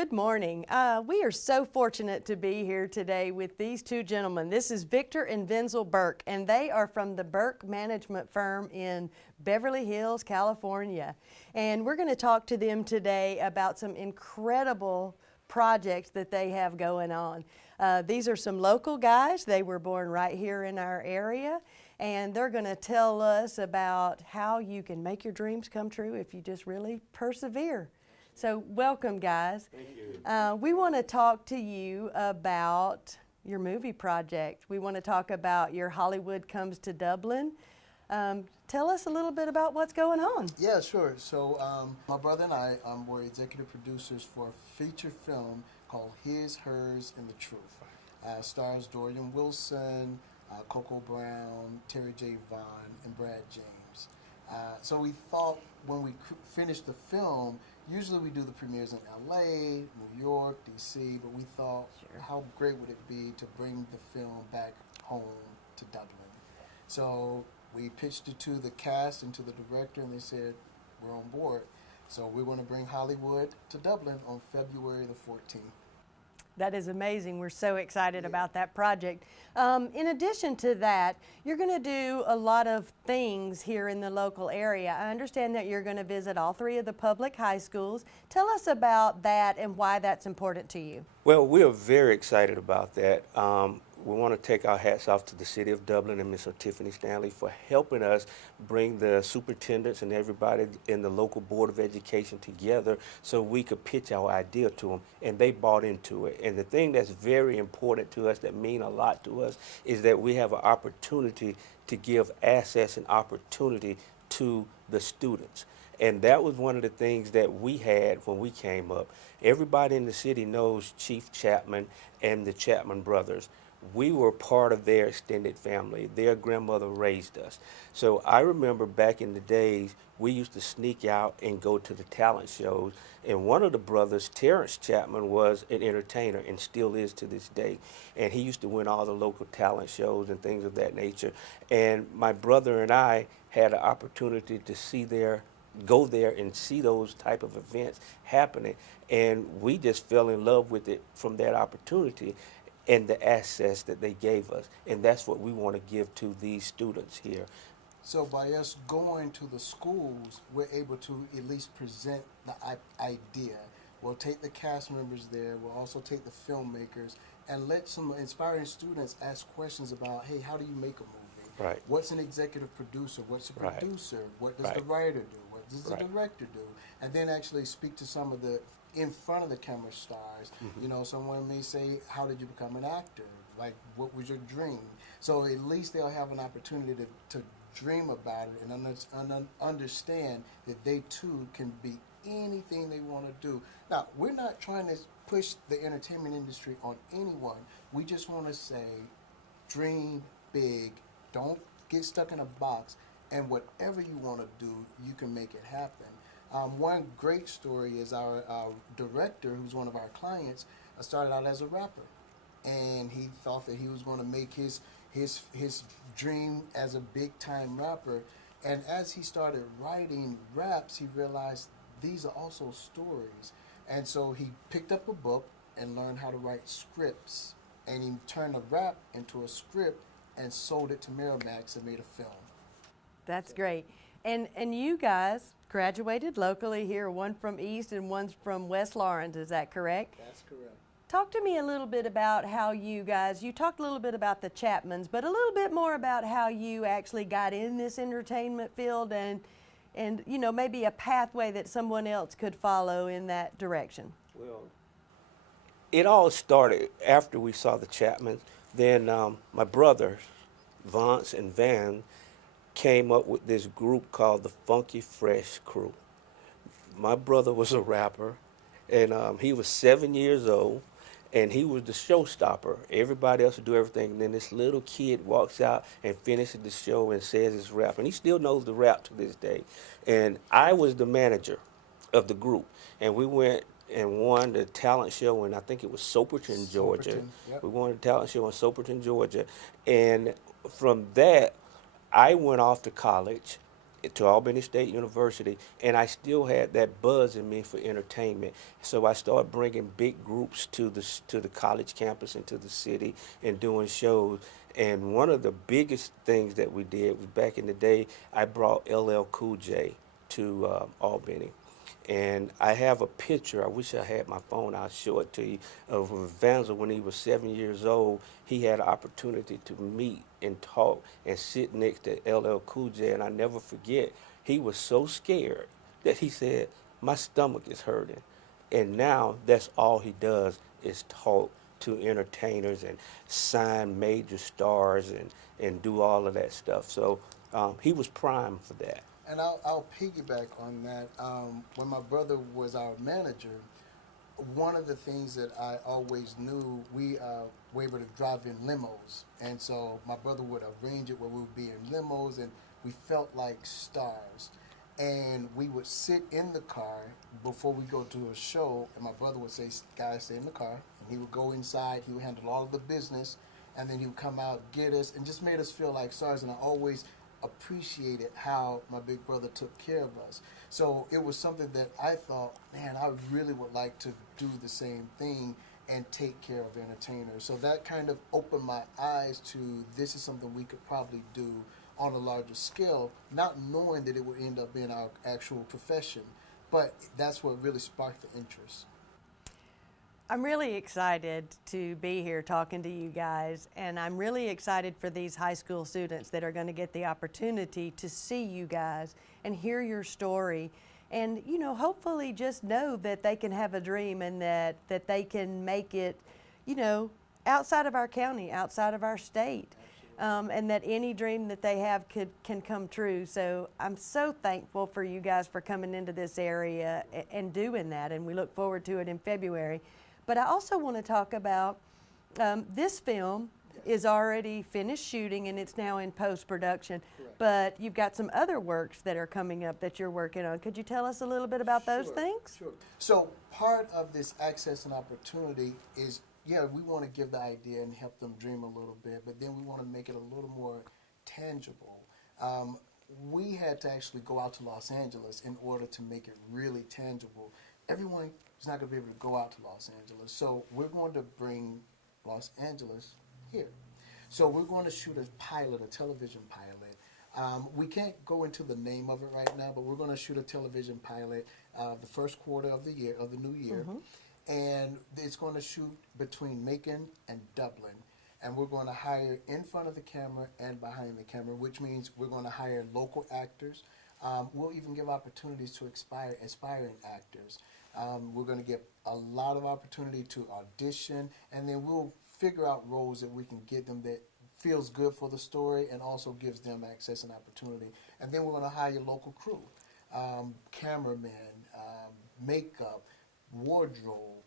Good morning. We are so fortunate to be here today with these two gentlemen. This is Victor and Vanzil Burke, and they are from the Burke Management Firm in Beverly Hills, California. And we're going to talk to them today about some incredible projects that they have going on. These are some local guys. They were born right here in our area, and they're going to tell us about how you can make your dreams come true if you just really persevere. So welcome, guys. Thank you. We want to talk to you about your movie project. We want to talk about your Hollywood Comes to Dublin. Tell us a little bit about what's going on. Yeah, sure. So my brother and I were executive producers for a feature film called His, Hers, and the Truth. Stars Dorian Wilson, Coco Brown, Terry J. Vaughn, and Brad James. So we thought when we finished the film, usually we do the premieres in LA, New York, DC, but we thought, how great would it be to bring the film back home to Dublin? So we pitched it to the cast and to the director, and they said, we're on board. So we're going to bring Hollywood to Dublin on February the 14th. That is amazing. We're so excited about that project. In addition to that, you're going to do a lot of things here in the local area. I understand that you're going to visit all three of the public high schools. Tell us about that and why that's important to you. Well, we are very excited about that. We want to take our hats off to the City of Dublin and Miss Artiffany Stanley for helping us bring the superintendents and everybody in the local Board of Education together so we could pitch our idea to them, and they bought into it. And the thing that's very important to us, that mean a lot to us, is that we have an opportunity to give access and opportunity to the students. And that was one of the things that we had when we came up. Everybody in the city knows Chief Chapman and the Chapman brothers. We were part of their extended family. Their grandmother raised us. So I remember back in the days, we used to sneak out and go to the talent shows. And one of the brothers, Terrence Chapman, was an entertainer and still is to this day. And he used to win all the local talent shows and things of that nature. And my brother and I had an opportunity to go there and see those type of events happening. And we just fell in love with it from that opportunity and the access that they gave us. And that's what we want to give to these students here. So by us going to the schools, we're able to at least present the idea. We'll take the cast members there. We'll also take the filmmakers and let some inspiring students ask questions about, hey, how do you make a movie? Right. What's an executive producer? What's a producer? What does the writer do? What does the director do? And then actually speak to some of the in front of the camera stars. You know, someone may say, how did you become an actor? Like, what was your dream? So at least they'll have an opportunity to dream about it and understand that they too can be anything they want to do. Now, we're not trying to push the entertainment industry on anyone. We just want to say, dream big, don't get stuck in a box, and whatever you want to do, you can make it happen. One great story is our director, who's one of our clients, started out as a rapper, and he thought that he was going to make his dream as a big-time rapper. And as he started writing raps, he realized these are also stories. And so he picked up a book and learned how to write scripts, and he turned a rap into a script and sold it to Miramax and made a film. That's great. And you guys graduated locally here, one from East and one's from West Lawrence, is that correct? That's correct. Talk to me a little bit about how you talked a little bit about the Chapmans, but a little bit more about how you actually got in this entertainment field and you know, maybe a pathway that someone else could follow in that direction. Well, it all started after we saw the Chapmans. Then my brothers, Vance and Van, came up with this group called the Funky Fresh Crew. My brother was a rapper, and he was 7 years old, and he was the showstopper. Everybody else would do everything, and then this little kid walks out and finishes the show and says his rap, and he still knows the rap to this day. And I was the manager of the group, and we went and won the talent show, and I think it was Soperton, Georgia. Yep. We won the talent show in Soperton, Georgia, and from that, I went off to college to Albany State University, and I still had that buzz in me for entertainment. So I started bringing big groups to the college campus and to the city and doing shows. And one of the biggest things that we did was back in the day, I brought LL Cool J to Albany. And I have a picture, I wish I had my phone, I'll show it to you, of Vanzil when he was 7 years old. He had an opportunity to meet and talk and sit next to LL Cool J, and I never forget, he was so scared that he said, my stomach is hurting. And now that's all he does is talk to entertainers and sign major stars and do all of that stuff. So he was primed for that. And I'll piggyback on that. When my brother was our manager, one of the things that I always knew, we were able to drive in limos. And so my brother would arrange it where we would be in limos, and we felt like stars. And we would sit in the car before we go to a show, and my brother would say, guys, stay in the car. And he would go inside, he would handle all of the business, and then he would come out, get us, and just made us feel like stars. And I always appreciated how my big brother took care of us. So it was something that I thought, man, I really would like to do the same thing and take care of entertainers. So that kind of opened my eyes to this is something we could probably do on a larger scale, not knowing that it would end up being our actual profession. But that's what really sparked the interest. I'm really excited to be here talking to you guys, and I'm really excited for these high school students that are going to get the opportunity to see you guys and hear your story, and hopefully just know that they can have a dream and that they can make it, outside of our county, outside of our state. And that any dream that they have can come true. So I'm so thankful for you guys for coming into this area and doing that, and we look forward to it in February. But I also want to talk about this film is already finished shooting and it's now in post-production. Correct. But you've got some other works that are coming up that you're working on. Could you tell us a little bit about those things? Sure. So part of this access and opportunity is, we want to give the idea and help them dream a little bit, but then we want to make it a little more tangible. We had to actually go out to Los Angeles in order to make it really tangible. Everyone is not going to be able to go out to Los Angeles, so we're going to bring Los Angeles here. So we're going to shoot a pilot, a television pilot. We can't go into the name of it right now, but we're going to shoot a television pilot the first quarter of the year, of the new year. Mm-hmm. And it's going to shoot between Macon and Dublin. And we're going to hire in front of the camera and behind the camera, which means we're going to hire local actors. We'll even give opportunities to aspiring actors. We're going to get a lot of opportunity to audition, and then we'll figure out roles that we can get them that feels good for the story and also gives them access and opportunity. And then we're going to hire local crew, cameramen, makeup, wardrobe,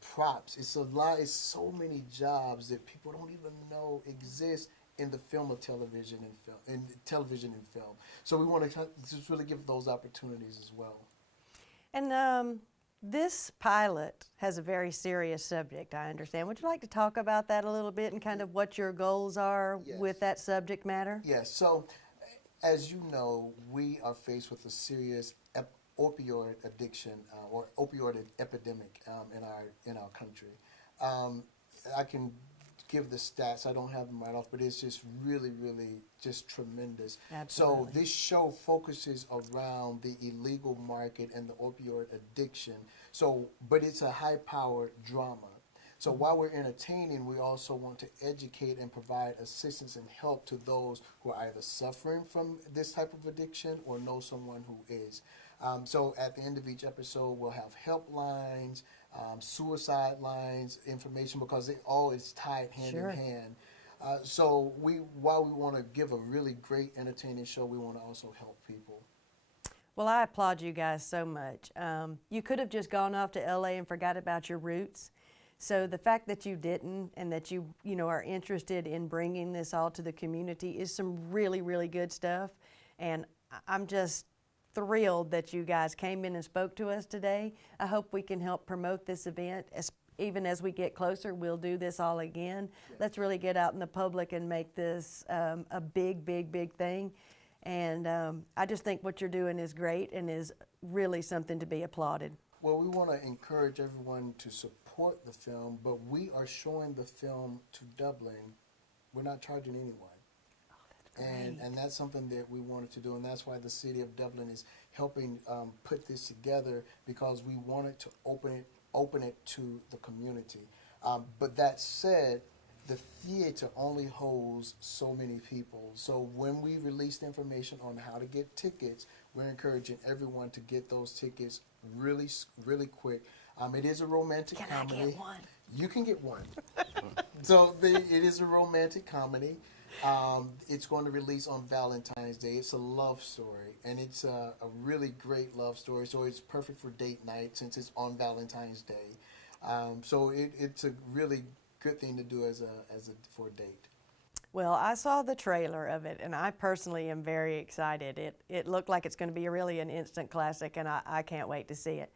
props. It's a lot. It's so many jobs that people don't even know exist in the film or television and film. So we want to just really give those opportunities as well. And this pilot has a very serious subject, I understand. Would you like to talk about that a little bit and kind of what your goals are with that subject matter? Yes. So, as you know, we are faced with a serious opioid addiction or opioid epidemic in our country. I can give the stats. I don't have them right off, but it's just really, really just tremendous. Absolutely. So this show focuses around the illegal market and the opioid addiction. So, but it's a high-powered drama. So while we're entertaining, we also want to educate and provide assistance and help to those who are either suffering from this type of addiction or know someone who is. So at the end of each episode, we'll have helplines, suicide lines, information, because it all is tied hand in hand. So while we want to give a really great entertaining show, we want to also help people. Well, I applaud you guys so much. You could have just gone off to LA and forgot about your roots. So the fact that you didn't and that you are interested in bringing this all to the community is some really, really good stuff. And I'm just thrilled that you guys came in and spoke to us today. I hope we can help promote this event. Even as we get closer, we'll do this all again. Let's really get out in the public and make this a big, big, big thing. And I just think what you're doing is great and is really something to be applauded. Well, we want to encourage everyone to support the film, but we are showing the film to Dublin. We're not charging anyone. And that's something that we wanted to do, and that's why the city of Dublin is helping put this together, because we wanted to open it to the community. But that said, the theater only holds so many people. So when we released information on how to get tickets, we're encouraging everyone to get those tickets really, really quick. It is a romantic comedy. Can I get one? You can get one. So it is a romantic comedy. It's going to release on Valentine's Day. It's a love story, and it's a really great love story. So it's perfect for date night since it's on Valentine's Day. So it's a really good thing to do for a date. Well, I saw the trailer of it, and I personally am very excited. It looked like it's going to be really an instant classic, and I can't wait to see it.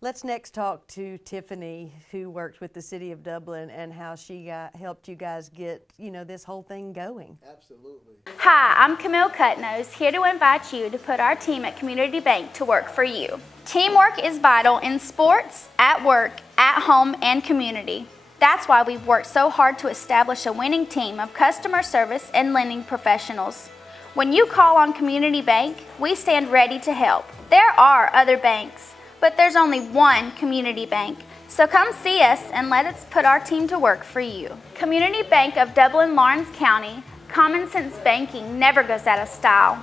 Let's next talk to Tiffany, who worked with the City of Dublin, and how she helped you guys get, this whole thing going. Absolutely. Hi, I'm Camille Cutnose, here to invite you to put our team at Community Bank to work for you. Teamwork is vital in sports, at work, at home, and community. That's why we've worked so hard to establish a winning team of customer service and lending professionals. When you call on Community Bank, we stand ready to help. There are other banks, but there's only one Community Bank. So come see us and let us put our team to work for you. Community Bank of Dublin, Lawrence County. Common sense banking never goes out of style.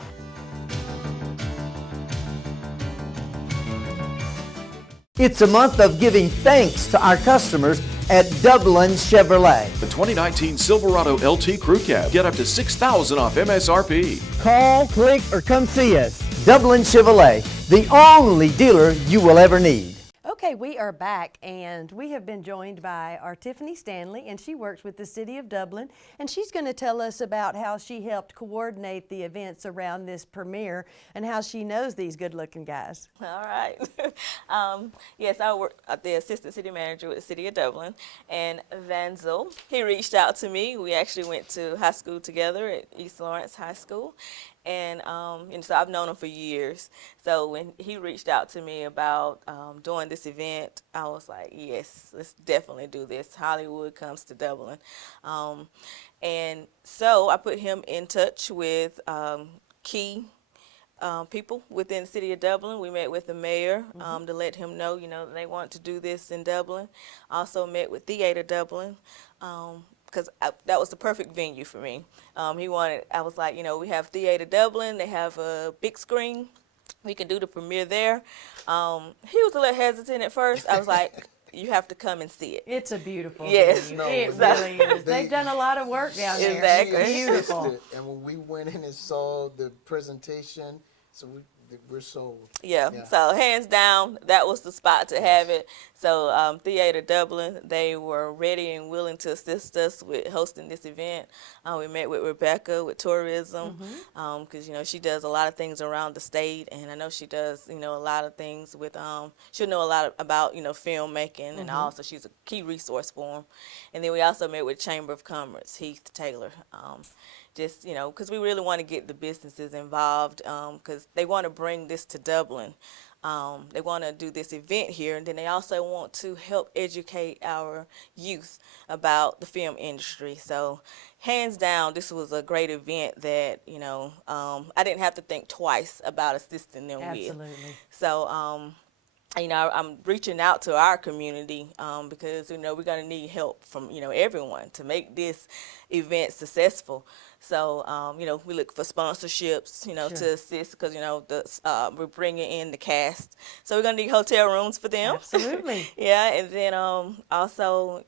It's a month of giving thanks to our customers at Dublin Chevrolet. The 2019 Silverado LT Crew Cab. Get up to $6,000 off MSRP. Call, click, or come see us. Dublin Chevrolet, the only dealer you will ever need. Okay, we are back, and we have been joined by Artiffany Stanley, and she works with the City of Dublin, and she's going to tell us about how she helped coordinate the events around this premiere and how she knows these good-looking guys. All right. Yes, I work at the assistant city manager with the City of Dublin, and Vanzil, he reached out to me. We actually went to high school together at East Lawrence High School. And so I've known him for years. So when he reached out to me about doing this event, I was like, yes, let's definitely do this. Hollywood comes to Dublin. And so I put him in touch with key people within the City of Dublin. We met with the mayor to let him know, they want to do this in Dublin. Also met with Theater Dublin. Because that was the perfect venue for me. I was like, we have Theater Dublin, they have a big screen, we can do the premiere there. He was a little hesitant at first. I was like, you have to come and see it. It's a beautiful Yes. venue. It really is. They've done a lot of work down there. Exactly. It's beautiful. And when we went in and saw the presentation, so we're sold. Yeah, so hands down, that was the spot to have it. So Theater Dublin, they were ready and willing to assist us with hosting this event. We met with Rebecca with tourism, because she does a lot of things around the state, and I know she does a lot of things with she'll know a lot about filmmaking, and also she's a key resource for them. And then we also met with Chamber of Commerce, Heath Taylor. Just, because we really want to get the businesses involved, because they want to bring this to Dublin. They want to do this event here, and then they also want to help educate our youth about the film industry. So hands down, this was a great event that, I didn't have to think twice about assisting them with. Absolutely. So, I'm reaching out to our community because, we're going to need help from, everyone to make this event successful. So, we look for sponsorships, to assist because, we're bringing in the cast. So we're going to need hotel rooms for them. Absolutely. Yeah, and then also,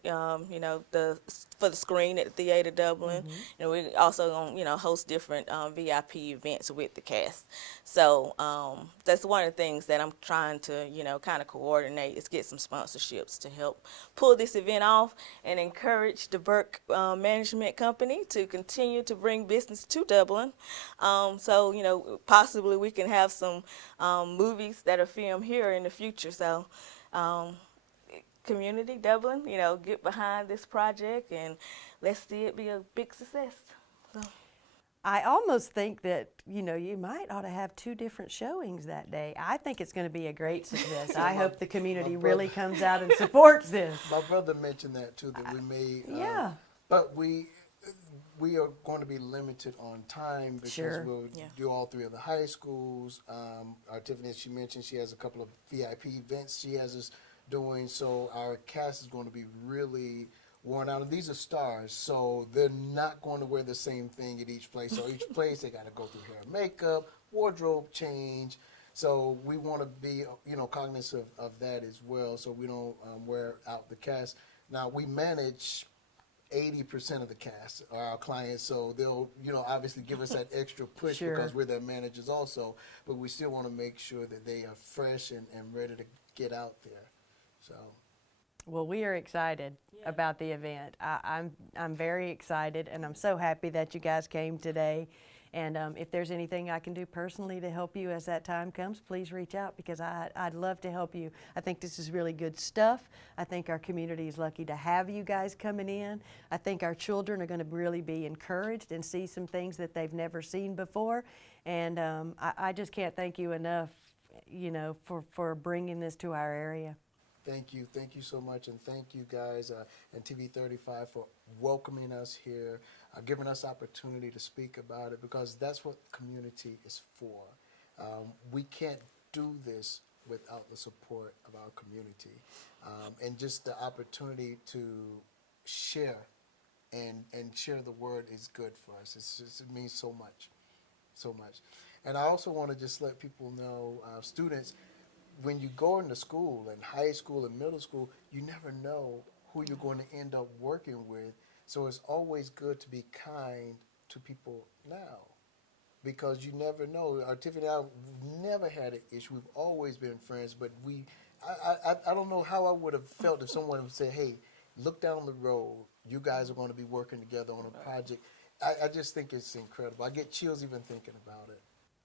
for the screen at the Theater Dublin. We also going to host different VIP events with the cast. So that's one of the things that I'm trying to, kind of coordinate is get some sponsorships to help pull this event off and encourage the Burke Management Company to continue to bring business to Dublin. So, possibly we can have some movies that are filmed here in the future. So, Community Dublin, get behind this project and let's see it be a big success. So. I almost think that, you know, you might ought to have 2 different showings that day. I think it's going to be a great success. I hope the community really comes out and supports this. My brother mentioned that too, that we may. Yeah. But we are going to be limited on time because Sure. we'll do all 3 of the high schools. Artiffany, as she mentioned, she has a couple of VIP events she has us doing, so our cast is going to be really worn out. And these are stars, so they're not going to wear the same thing at each place. So each place they got to go through hair and makeup, wardrobe change. So we want to be, you know, cognizant of that as well, so we don't wear out the cast. Now we manage 80% of the cast are our clients, so they'll, you know, obviously give us that extra push Sure. because we're their managers also, but we still want to make sure that they are fresh and ready to get out there. So, Well, we are excited about the event. I'm very excited, and I'm so happy that you guys came today. And if there's anything I can do personally to help you as that time comes, please reach out, because I'd love to help you. I think this is really good stuff. I think our community is lucky to have you guys coming in. I think our children are going to really be encouraged and see some things that they've never seen before. And I just can't thank you enough, you know, for bringing this to our area. thank you so much, and thank you guys and TV 35 for welcoming us here, giving us opportunity to speak about it, because that's what community is for. We can't do this without the support of our community, and just the opportunity to share and share the word is good for us. It means so much, so much. And I also want to just let people know, students, when you go into school, in high school and middle school, you never know who you're going to end up working with. So it's always good to be kind to people now, because you never know. Artiffany and I never had an issue. We've always been friends, but I don't know how I would have felt if someone would say, hey, look down the road, you guys are going to be working together on a project. I just think it's incredible. I get chills even thinking about it.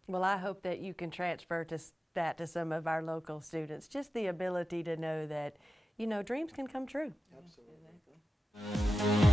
Well, I hope that you can transfer that to some of our local students. Just the ability to know that, you know, dreams can come true. Absolutely.